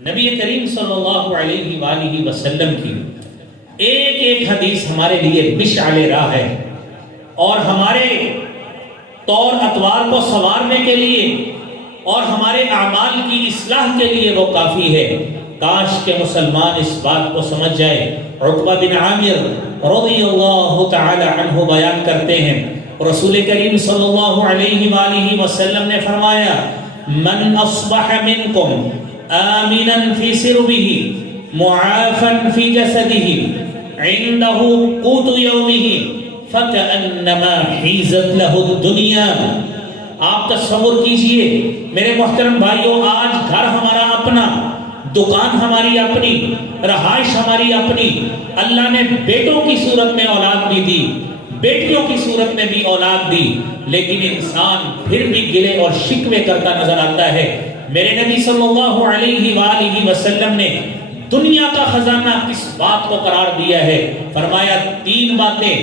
نبی کریم صلی اللہ علیہ وآلہ وسلم کی ایک ایک حدیث ہمارے لیے مشعل راہ ہے اور ہمارے طور اطوار کو سنوارنے کے لیے اور ہمارے اعمال کی اصلاح کے لیے وہ کافی ہے۔ کاش کہ مسلمان اس بات کو سمجھ جائے۔ عقبہ بن عامر رضی اللہ تعالی عنہ بیان کرتے ہیں، رسول کریم صلی اللہ علیہ وآلہ وسلم نے فرمایا، من اصبح منکم آمنا فی سربہ معافا فی جسدہ عنده قوت یومہ فکأنما حیزت لہ الدنیا۔ آپ تصور کیجئے میرے محترم بھائیوں، آج گھر ہمارا اپنا، دکان ہماری اپنی، رہائش ہماری اپنی، اللہ نے بیٹوں کی صورت میں اولاد بھی دی، بیٹیوں کی صورت میں بھی اولاد دی، لیکن انسان پھر بھی گلے اور شکوے کرتا نظر آتا ہے۔ میرے نبی صلی اللہ علیہ وآلہ وسلم نے دنیا کا خزانہ کس بات کو قرار دیا ہے؟ فرمایا تین باتیں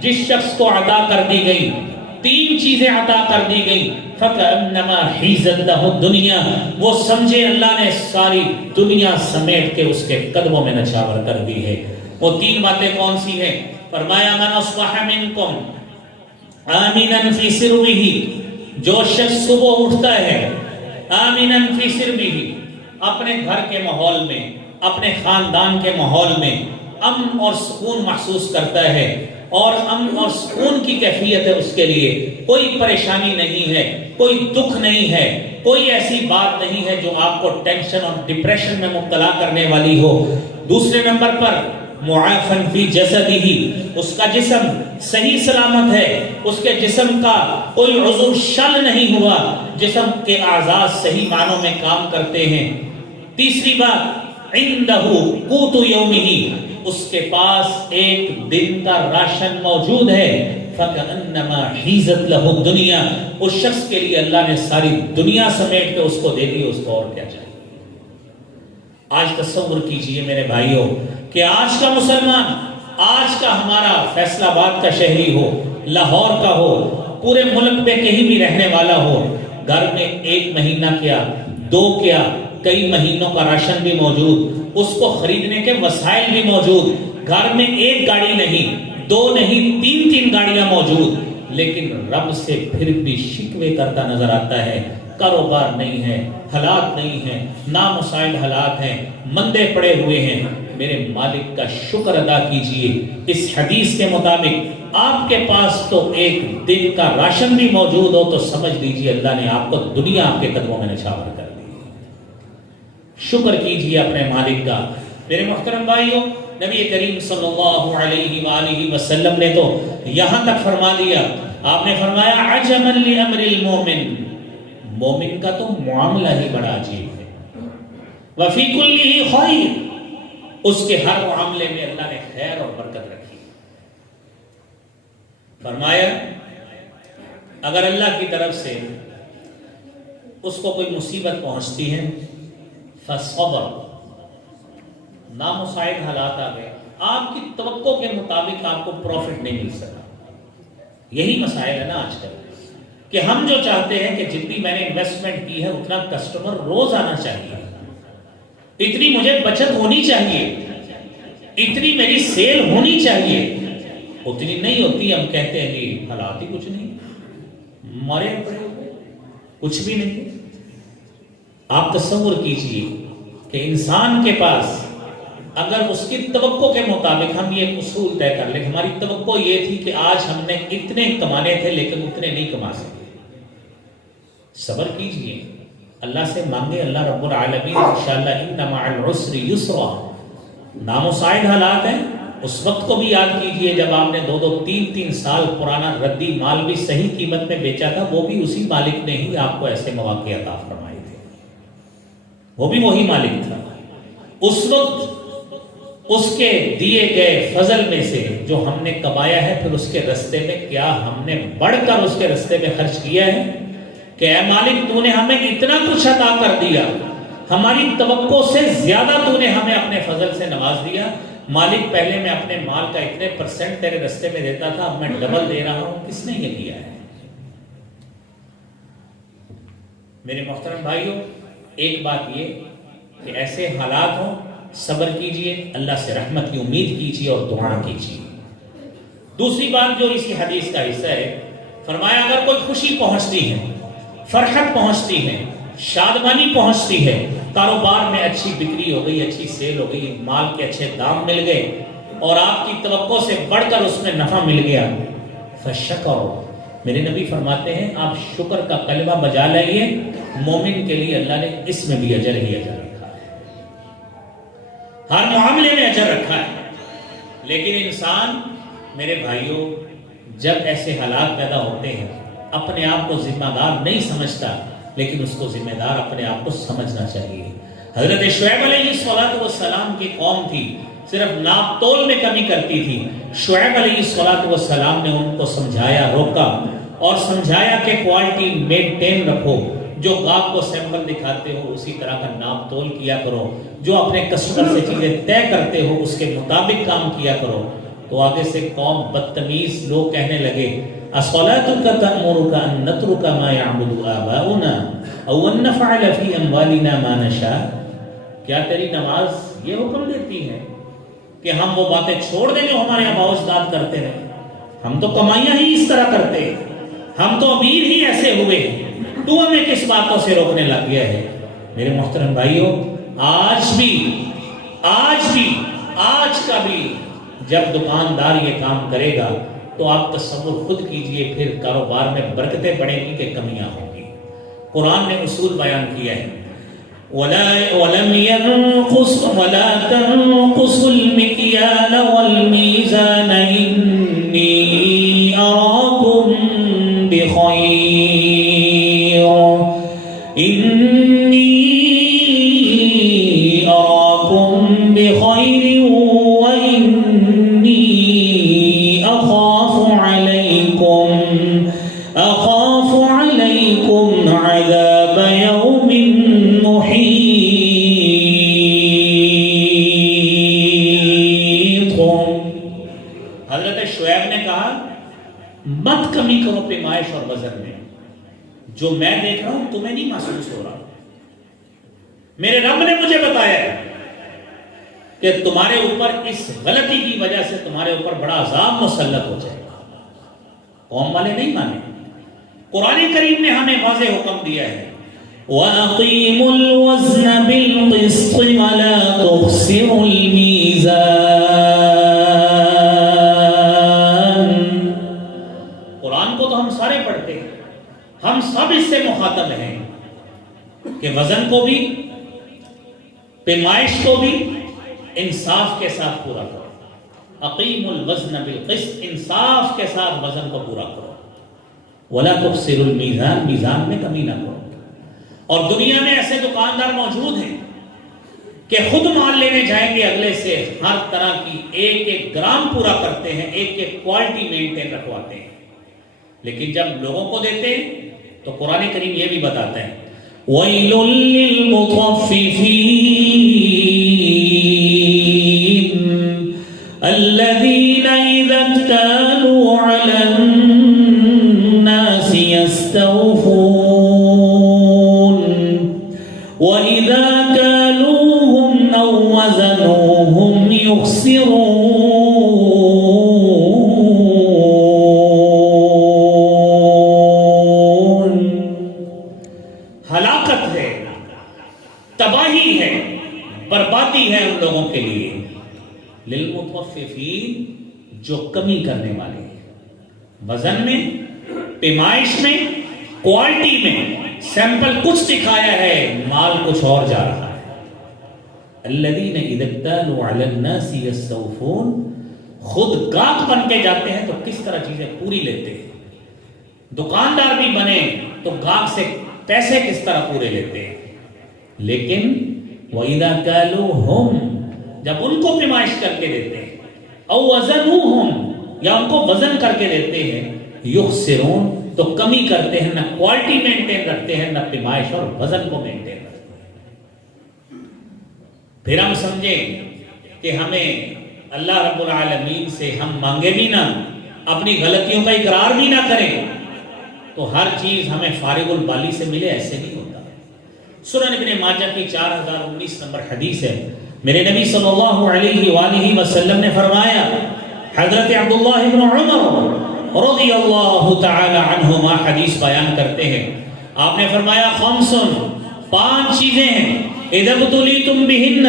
جس شخص کو عطا کر دی گئی، تین چیزیں عطا کر دی گئی، فَكَأَنَّمَا حِيزَتْ لَهُ الدُّنْيَا، وہ سمجھے اللہ نے ساری دنیا سمیٹ کے اس کے قدموں میں نچھاور کر دی ہے۔ وہ تین باتیں کون سی ہیں؟ فرمایا من اصبح منکم آمنا فی سربہ، جو شخص صبح اٹھتا ہے آمنا فی سربہ، اپنے گھر کے ماحول میں، اپنے خاندان کے ماحول میں امن اور سکون محسوس کرتا ہے، اور امن اور سکون کی کیفیت ہے اس کے لیے، کوئی پریشانی نہیں ہے، کوئی دکھ نہیں ہے، کوئی ایسی بات نہیں ہے جو آپ کو ٹینشن اور ڈپریشن میں مبتلا کرنے والی ہو۔ دوسرے نمبر پر معافا فی جسدہ، اس کا جسم صحیح سلامت ہے، اس کے جسم کا کوئی عضو شل نہیں ہوا، جسم کے اعضاء صحیح معنوں میں کام کرتے ہیں۔ تیسری بات عندہ قوت یومہ، اس کے پاس ایک دن کا راشن موجود ہے، فَكَأَنَّمَا حِيزَتْ لَهُ الدُّنْيَا، اس شخص کے لیے اللہ نے ساری دنیا سمیٹ کے اس کو دے دی، اس کو اور کیا چاہیے؟ آج تصور کیجئے میرے بھائیوں کہ آج کا مسلمان، آج کا ہمارا فیصل آباد کا شہری ہو، لاہور کا ہو، پورے ملک میں کہیں بھی رہنے والا ہو، گھر میں ایک مہینہ کیا، دو کیا، کئی مہینوں کا راشن بھی موجود، اس کو خریدنے کے وسائل بھی موجود، گھر میں ایک گاڑی نہیں، دو نہیں، تین تین گاڑیاں موجود، لیکن رب سے پھر بھی شکوے کرتا نظر آتا ہے۔ کاروبار نہیں ہے، حالات نہیں ہیں، نامساعد حالات ہیں، مندے پڑے ہوئے ہیں۔ میرے مالک کا شکر ادا کیجئے۔ اس حدیث کے مطابق آپ کے پاس تو ایک دن کا راشن بھی موجود ہو تو سمجھ لیجئے اللہ نے آپ کو دنیا آپ کے قدموں میں نچھاور کر دی۔ شکر کیجئے اپنے مالک کا۔ میرے محترم بھائیوں، نبی کریم صلی اللہ علیہ وآلہ وسلم نے تو یہاں تک فرما دیا، آپ نے فرمایا عجبا لامر المومن، مومن کا تو معاملہ ہی بڑا عجیب ہے، وفی کلہ خیر، اس کے ہر معاملے میں اللہ نے خیر اور برکت رکھی۔ فرمایا اگر اللہ کی طرف سے اس کو کوئی مصیبت پہنچتی ہے، فصبر، نامساعد حالات آ گئے، آپ کی توقع کے مطابق آپ کو پروفٹ نہیں مل سکا۔ یہی مسائل ہے نا آج کل، کہ ہم جو چاہتے ہیں کہ جتنی میں نے انویسٹمنٹ کی ہے اتنا کسٹمر روز آنا چاہیے، اتنی مجھے بچت ہونی چاہیے، اتنی میری سیل ہونی چاہیے، اتنی نہیں ہوتی۔ ہم کہتے ہیں کہ حالات ہی کچھ نہیں، مرے پڑے کچھ بھی نہیں۔ آپ تصور کیجئے کہ انسان کے پاس اگر اس کی توقع کے مطابق ہم یہ اصول طے کر لیں، ہماری توقع یہ تھی کہ آج ہم نے اتنے کمانے تھے لیکن اتنے نہیں کما سکے، صبر کیجئے، اللہ سے مانگے، اللہ رب العالمین انشاءاللہ ان مع العسر یسرا۔ نامساعد حالات ہیں، اس وقت کو بھی یاد کیجئے جب آپ نے دو تین سال پرانا ردی مال بھی صحیح قیمت میں بیچا تھا، وہ بھی اسی مالک نے ہی آپ کو ایسے مواقع عطا فرمائے تھے، وہ بھی وہی مالک تھا۔ اس وقت اس کے دیے گئے فضل میں سے جو ہم نے کمایا ہے، پھر اس کے رستے میں کیا ہم نے بڑھ کر اس کے رستے میں خرچ کیا ہے کہ اے مالک تو نے ہمیں اتنا کچھ عطا کر دیا، ہماری توقع سے زیادہ تو نے ہمیں اپنے فضل سے نواز دیا۔ مالک پہلے میں اپنے مال کا اتنے پرسنٹ تیرے رستے میں دیتا تھا، اب میں ڈبل دے رہا ہوں، کس نے یہ کیا ہے؟ میرے محترم بھائیوں، ایک بات یہ کہ ایسے حالات ہوں، صبر کیجئے، اللہ سے رحمت کی امید کیجئے اور دعا کیجئے۔ دوسری بات جو اس کی حدیث کا حصہ ہے، فرمایا اگر کوئی خوشی پہنچتی ہے، فرحت پہنچتی ہے، شادمانی پہنچتی ہے، کاروبار میں اچھی بکری ہو گئی، اچھی سیل ہو گئی، مال کے اچھے دام مل گئے اور آپ کی توقع سے بڑھ کر اس میں نفع مل گیا، فشکر، میرے نبی فرماتے ہیں آپ شکر کا کلمہ بجا لائیے، مومن کے لیے اللہ نے اس میں بھی اجر ہی اجر رکھا ہے، ہر معاملے میں اجر رکھا ہے۔ لیکن انسان میرے بھائیوں جب ایسے حالات پیدا ہوتے ہیں اپنے آپ کو ذمہ دار نہیں سمجھتا، لیکن اس کو ذمہ دار اپنے آپ کو سمجھنا چاہیے۔ حضرت شعیب علیہ السلام کی قوم تھی، صرف ناپ تول میں کمی کرتی تھی، شعیب علیہ السلام نے ان کو سمجھایا، روکا اور سمجھایا کہ کوالٹی مینٹین رکھو، جو گاہک کو سیمپل دکھاتے ہو اسی طرح کا ناپ تول کیا کرو، جو اپنے کسٹمر سے چیزیں طے کرتے ہو اس کے مطابق کام کیا کرو۔ تو آگے سے قوم بدتمیز لوگ کہنے لگے اَصَلَاتُكَ تَأْمُرُكَ أَن نَّتْرُكَ مَا يَعْبُدُ آبَاؤُنَا أَوْ أَن نَّفْعَلَ فِي أَمْوَالِنَا مَا نَشَاءُ، کیا تیری نماز یہ حکم دیتی ہے کہ ہم وہ باتیں چھوڑ دیں جو ہمارے آباء و اجداد کرتے رہے؟ ہم تو کمائیاں ہی اس طرح کرتے ہیں، ہم تو امیر ہی ایسے ہوئے، تو ہمیں کس باتوں سے روکنے لگ گیا ہے؟ میرے محترم بھائیوں، آج کا بھی جب دکاندار یہ کام کرے گا تو آپ تصور خود کیجئے پھر کاروبار میں برکتیں بڑھیں گی کہ کمیاں ہوں گی۔ قرآن نے اصول بیان کیا ہے، وَلَمْ وَلَا تَنْقُصُوا الْمِكْيَالَ وَالْمِيزَانَ إِنِّي أَرَاكُمْ بِخَيْرٍ وَإِنِّي أَخَافُ عَلَيْكُمْ عَذَابَ يَوْمٍ مُحِيطٍ۔ حضرت شعیب نے کہا مت کمی کرو پیمائش اور وزن میں، جو میں دیکھ رہا ہوں تمہیں نہیں محسوس ہو رہا، میرے رب نے مجھے بتایا ہے کہ تمہارے اوپر اس غلطی کی وجہ سے تمہارے اوپر بڑا عذاب مسلط ہو جائے گا۔ قوم والے نہیں مانے، قرآن کریم نے ہمیں واضح حکم دیا ہے وَأَقِيمُوا الْوَزْنَ بِالْقِسْطِ وَلَا تُخْسِرُوا الْمِيزَانَ۔ قرآن کو تو ہم سارے پڑھتے ہیں، ہم سب اس سے مخاطب ہیں کہ وزن کو بھی، پیمائش کو بھی انصاف کے ساتھ پورا کرو۔ اقیم الوزن بالقسط، انصاف کے ساتھ وزن کو پورا کرو۔ ولا تخسروا المیزان، میزان میں کمی نہ کرو۔ اور دنیا میں ایسے دکاندار موجود ہیں کہ خود مال لینے جائیں گے اگلے سے، ہر طرح کی ایک ایک گرام پورا کرتے ہیں، ایک ایک کوالٹی مینٹین رکھواتے ہیں، لیکن جب لوگوں کو دیتے ہیں تو قرآن کریم یہ بھی بتاتا ہے وَيْلٌ لِّلْمُطَفِّفِينَ الَّذِينَ إِذَا اكْتَالُوا عَلَى النَّاسِ يَسْتَوْفُونَ وَإِذَا كَالُوهُمْ أَوْ وَّزَنُوهُمْ يُخْسِرُونَ۔ ہلاکت ہے، تباہی ہے، بربادی ہے ان لوگوں کے لیے، للمطففین، جو کمی کرنے والے ہیں، وزن میں، پیمائش میں، کوالٹی میں، سیمپل کچھ دکھایا ہے، مال کچھ اور جا رہا ہے۔ الذین اذا اکتالوا علی الناس یستوفون، خود گاہک بن کے جاتے ہیں تو کس طرح چیزیں پوری لیتے ہیں، دکاندار بھی بنے تو گاہک سے پیسے کس طرح پورے لیتے ہیں، لیکن وَإِذَا كَالُوهُمْ، جب ان کو پیمائش کر کے دیتے ہیں، او وزنوہم، یا ان کو وزن کر کے دیتے ہیں، یخسرون، تو کمی کرتے ہیں، نہ کوالٹی مینٹین رکھتے ہیں، نہ پیمائش اور وزن کو مینٹین رکھتے ہیں۔ پھر ہم سمجھیں کہ ہمیں اللہ رب العالمین سے ہم مانگے بھی نہ، اپنی غلطیوں کا اقرار بھی نہ کریں تو ہر چیز ہمیں فارغ البالی سے ملے، ایسے نہیں ہوتا۔ سنن ابن ماجہ کی 4019 نمبر حدیث ہے. میرے نبی صلی اللہ علیہ وآلہ وسلم نے فرمایا، حضرت عبداللہ ابن عمر رضی اللہ تعالی عنہما حدیث بیان کرتے ہیں، آپ نے فرمایا خمسن، 5 چیزیں ہیں، اذا ابتلیتم بہن،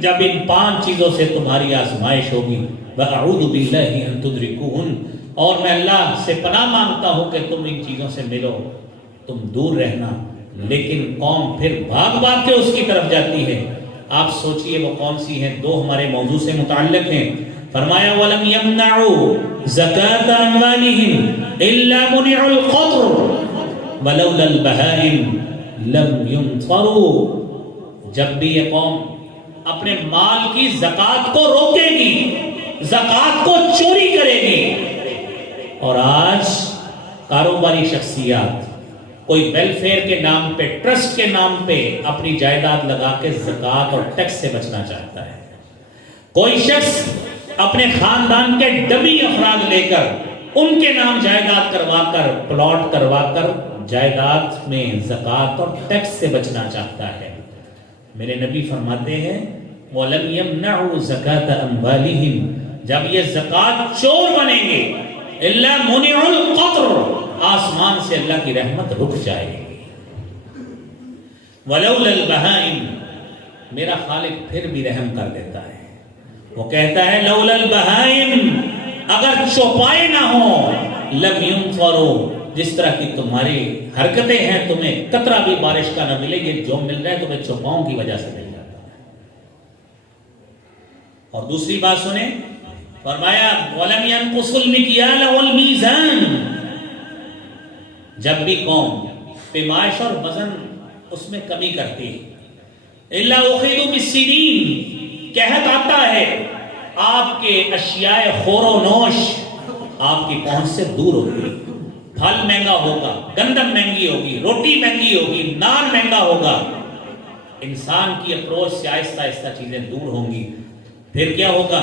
جب ان 5 چیزوں سے تمہاری آزمائش ہوگی، وَأَعُوذُ بِاللَّهِ أَن تُدْرِكُوهُنَّ، اور میں اللہ سے پناہ مانگتا ہوں کہ تم ان چیزوں سے ملو، تم دور رہنا. لیکن قوم پھر بھاگ بھاگ کے اس کی طرف جاتی ہے. آپ سوچئے وہ کون سی ہیں؟ 2 ہمارے موضوع سے متعلق ہیں. فرمایا وَلَمْ يَمْنَعُوا زَكَاةَ أَمْوَالِهِمْ إِلَّا مُنِعُوا الْقَطْرَ وَلَوْلَا الْبَهَائِمْ لَمْ يُنْفَرُوا. جب بھی یہ قوم اپنے مال کی زکوٰۃ کو روکے گی، زکوٰۃ کو چوری کرے گی، اور آج کاروباری شخصیات کوئی ویلفیئر کے نام پہ، ٹرسٹ کے نام پہ اپنی جائیداد لگا کے زکوٰۃ اور ٹیکس سے بچنا چاہتا ہے. کوئی شخص اپنے خاندان کے ڈمی افراد لے کر ان کے نام جائیداد کروا کر، پلاٹ کروا کر جائیداد میں زکوٰۃ اور ٹیکس سے بچنا چاہتا ہے. میرے نبی فرماتے ہیں وَلَمْ يَمْنَعُوا زَكَاةَ أَمْوَالِهِمْ، جب یہ زکوٰۃ چور بنیں گے، إِلَّا مُنِعُوا الْقَطْرَ، آسمان سے اللہ کی رحمت رک جائے گی. وَلَوْلَا الْبَهَائِمْ، میرا خالق پھر بھی رحم کر دیتا ہے. وہ کہتا ہے لولا البہائم، اگر چوپائے نہ ہوں، لم ينفروا، جس طرح کی تمہاری حرکتیں ہیں، تمہیں قطرہ بھی بارش کا نہ ملے، یہ جو مل رہا ہے تمہیں چوپاؤں کی وجہ سے مل جاتا ہے. اور دوسری بات سنیں، فرمایا وَلَمْ يَنْقُصُوا الْمِكْيَالَ وَالْمِيزَانَ، جب بھی قوم پیمائش اور وزن اس میں کمی کرتی ہے، إِلَّا أُخِذُوا بِالسِّنِينَ، کہت آتا ہے آپ کے اشیاء خور و نوش آپ کی پہنچ سے دور ہوگی. پھل مہنگا ہوگا، گندم مہنگی ہوگی، روٹی مہنگی ہوگی، نان مہنگا ہوگا. انسان کی اپروچ سے آہستہ آہستہ چیزیں دور ہوں گی. پھر کیا ہوگا؟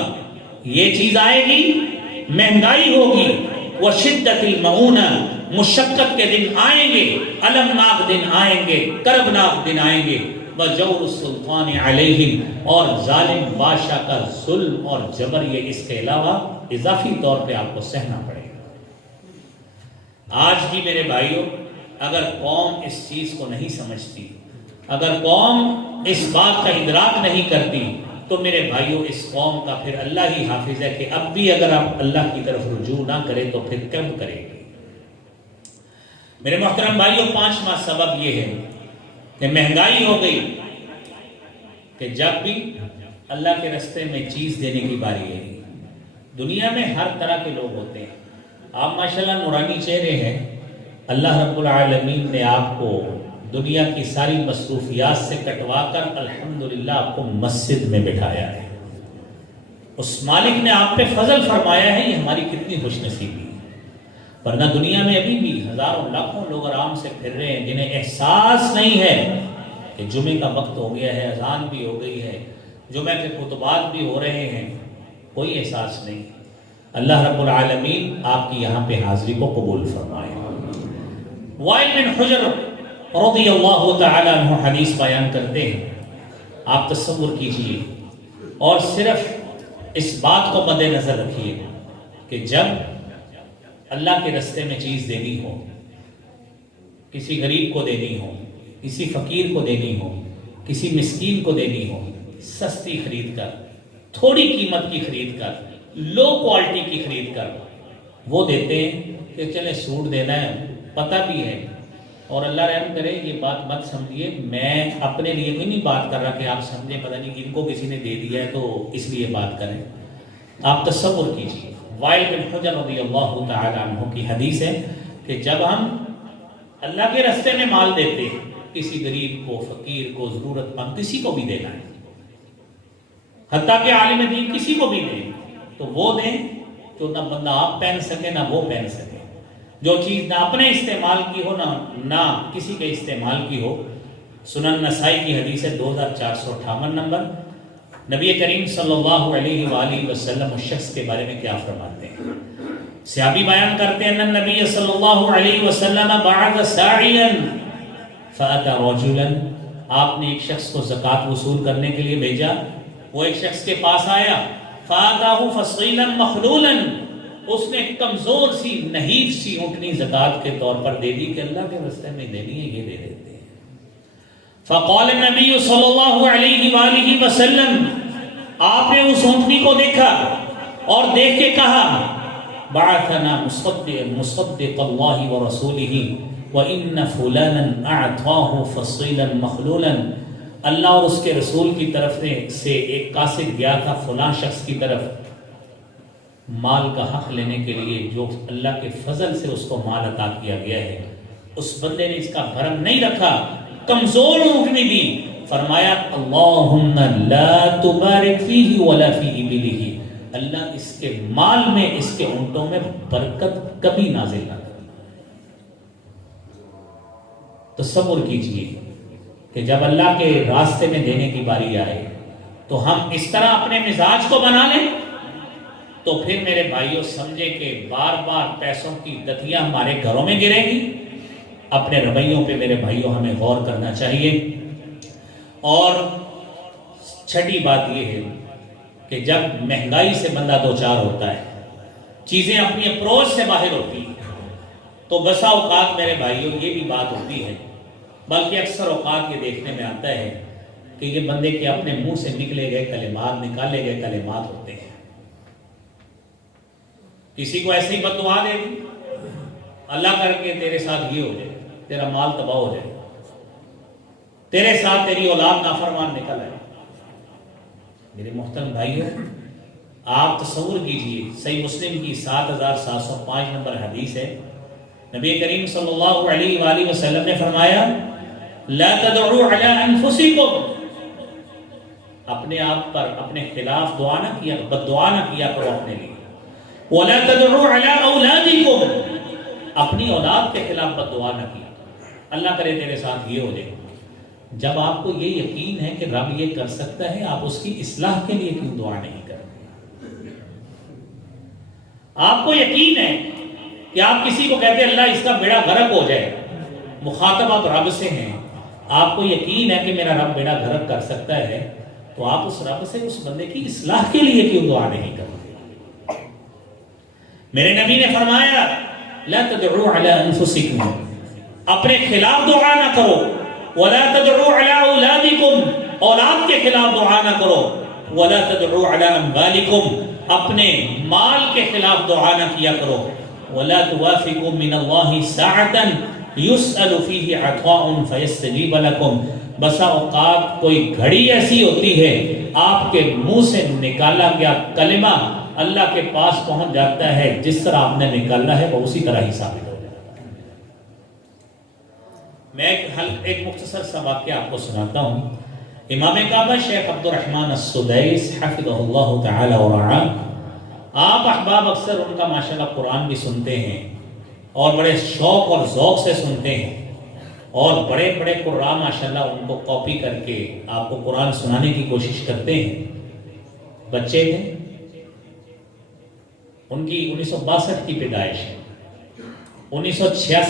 یہ چیز آئے گی، مہنگائی ہوگی، وشدت المعونہ، مشقت کے دن آئیں گے، المناک دن آئیں گے، کربناک دن آئیں گے، وجور السلطان علیہم، اور ظالم بادشاہ کا ظلم اور جبر، یہ اس کے علاوہ اضافی طور پہ آپ کو سہنا پڑے گا. آج بھی میرے بھائیوں، اگر قوم اس چیز کو نہیں سمجھتی، اگر قوم اس بات کا ادراک نہیں کرتی، تو میرے بھائیوں اس قوم کا پھر اللہ ہی حافظ ہے کہ اب بھی اگر آپ اللہ کی طرف رجوع نہ کرے تو پھر کب کرے گی. میرے محترم بھائیوں، 5واں سبب یہ ہے کہ مہنگائی ہو گئی کہ جب بھی اللہ کے راستے میں چیز دینے کی باری ہے. دنیا میں ہر طرح کے لوگ ہوتے ہیں. آپ ماشاءاللہ نورانی چہرے ہیں. اللہ رب العالمین نے آپ کو دنیا کی ساری مصروفیات سے کٹوا کر الحمدللہ آپ کو مسجد میں بٹھایا ہے. اس مالک نے آپ پہ فضل فرمایا ہے، یہ ہماری کتنی خوش نصیبی ہے. ورنہ دنیا میں ابھی بھی ہزاروں لاکھوں لوگ آرام سے پھر رہے ہیں جنہیں احساس نہیں ہے کہ جمعے کا وقت ہو گیا ہے، اذان بھی ہو گئی ہے، جمعے کے خطبات بھی ہو رہے ہیں، کوئی احساس نہیں. اللہ رب العالمین آپ کی یہاں پہ حاضری کو قبول فرمائے. وائل بن حجر رضی اللہ تعالی عنہ حدیث بیان کرتے ہیں. آپ تصور کیجئے اور صرف اس بات کو مد نظر رکھیے کہ جب اللہ کے راستے میں چیز دینی ہو، کسی غریب کو دینی ہو، کسی فقیر کو دینی ہو، کسی مسکین کو دینی ہو، سستی خرید کر، تھوڑی قیمت کی خرید کر، لو کوالٹی کی خرید کر وہ دیتے ہیں کہ چلے سوٹ دینا ہے، پتہ بھی ہے. اور اللہ رحم کرے، یہ بات مت سمجھیے، میں اپنے لیے بھی نہیں بات کر رہا کہ آپ سمجھیں پتہ نہیں ان کو کسی نے دے دیا ہے تو اس لیے بات کریں. آپ تصور کیجئے، وائل بن حجر رضی اللہ تعالی عنہ کی حدیث ہے کہ جب ہم اللہ کے راستے میں مال دیتے ہیں، کسی غریب کو، فقیر کو، ضرورت مند کسی کو بھی دینا ہے، حتیٰ کہ عالم دین کسی کو بھی دیں، تو وہ دیں جو نہ بندہ آپ پہن سکے نہ وہ پہن سکے، جو چیز نہ اپنے استعمال کی ہو نہ کسی کے استعمال کی ہو. سنن نسائی کی حدیث ہے 2458 نمبر. نبی کریم صلی اللہ علیہ وآلہ وسلم اس شخص کے بارے میں کیا فرماتے ہیں؟ صحابی بیان کرتے ہیں، نبی صلی اللہ علیہ وسلم بعث ساعیا فأتى رجلا، آپ نے ایک شخص کو زکوٰۃ وصول کرنے کے لیے بھیجا، وہ ایک شخص کے پاس آیا، فآتاه فصیلا مخلولا، اس نے کمزور سی نحیف سی اونٹنی زکوٰۃ کے طور پر دے دی کہ اللہ کے راستے میں دینی ہے، یہ دے دیتے ہیں۔ فقال النبی صلی اللہ علیہ وآلہ وسلم، آپ نے اس اونٹنی کو دیکھا اور دیکھ کے کہا، بعثنا مصدق اللہ ورسولہ وَإِنَّ فُلَانًا أَعْطَاهُ فَصِيلًا مَخْلُولًا، اللہ اور اس کے رسول کی طرف سے ایک قاصد گیا تھا فلاں شخص کی طرف مال کا حق لینے کے لیے، جو اللہ کے فضل سے اس کو مال عطا کیا گیا ہے۔ اس بندے نے اس کا بھرم نہیں رکھا، کمزور اونٹنی دی، فرمایا اللہم لا تبارک فیہ ولا فی ابلہ، اللہ اس کے مال میں، اس کے اونٹوں میں برکت کبھی نازل نہ کرے۔ تصور کیجئے کہ جب اللہ کے راستے میں دینے کی باری آئے تو ہم اس طرح اپنے مزاج کو بنا لیں تو پھر میرے بھائیوں سمجھے کہ بار بار پیسوں کی دتیاں ہمارے گھروں میں گرے گی۔ اپنے رویوں پہ میرے بھائیوں ہمیں غور کرنا چاہیے۔ اور چھٹی بات یہ ہے کہ جب مہنگائی سے بندہ دوچار ہوتا ہے، چیزیں اپنی اپروچ سے باہر ہوتی ہیں، تو بسا اوقات میرے بھائیوں یہ بھی بات ہوتی ہے، بلکہ اکثر اوقات یہ دیکھنے میں آتا ہے کہ یہ بندے کے اپنے منہ سے نکالے گئے کلمات ہوتے ہیں۔ کسی کو ایسی بد دعا دے دی، اللہ کر کے تیرے ساتھ یہ ہو جائے، تیرا مال تباہ ہو جائے، تیرے ساتھ تیری اولاد نافرمان نکل آئے۔ میرے محترم بھائیوں، آپ تصور کیجئے، صحیح مسلم کی 7705 نمبر حدیث ہے، نبی کریم صلی اللہ علیہ وآلہ وسلم نے فرمایا لا تدعوا علی انفسکم، اپنے آپ پر اپنے خلاف دعا نہ کیا، بد دعا نہ کیا کرو اپنے لیے، ولا تدعوا علی اولادکم، اپنی اولاد کے خلاف بد دعا نہ کیا، اللہ کرے تیرے ساتھ یہ ہو جائے۔ جب آپ کو یہ یقین ہے کہ رب یہ کر سکتا ہے، آپ اس کی اصلاح کے لیے کیوں دعا نہیں کرتے؟ آپ کو یقین ہے کہ آپ کسی کو کہتے ہیں اللہ اس کا بیڑا غرق ہو جائے، مخاطب آپ رب سے ہیں، آپ کو یقین ہے کہ میرا رب بیڑا غرق کر سکتا ہے، تو آپ اس رب سے اس بندے کی اصلاح کے لیے کیوں دعا نہیں کرتے؟ میرے نبی نے فرمایا لا تدعوا علی انفسکم، اپنے خلاف دعا نہ کرو، ولا تدعوا علی اولادکم، اولاد کے خلاف دعا نہ کرو، ولا تدعوا علی اموالکم، اپنے مال کے خلاف دعا نہ کیا کرو، ولا توافقوا من اللہ ساعتا یسأل فیہ عطاء فیستجیب لکم، بسا اوقات کوئی گھڑی ایسی ہوتی ہے آپ کے منہ سے نکالا گیا کلمہ اللہ کے پاس پہنچ جاتا ہے، جس طرح آپ نے نکالنا ہے وہ اسی طرح ہی ثابت ہو جاتا ہے۔ میں ایک مختصر سا واقعہ آپ کو سناتا ہوں۔ امام کعبہ شیخ عبد الرحمن السدیس حفظہ اللہ تعالی ورعاہ، آپ احباب اکثر ان کا ماشاءاللہ قرآن بھی سنتے ہیں اور بڑے شوق اور ذوق سے سنتے ہیں، اور بڑے بڑے قرآن ماشاءاللہ ان کو کاپی کر کے آپ کو قرآن سنانے کی کوشش کرتے ہیں۔ بچے تھے، ان کی 1962 کی پیدائش ہے، 1986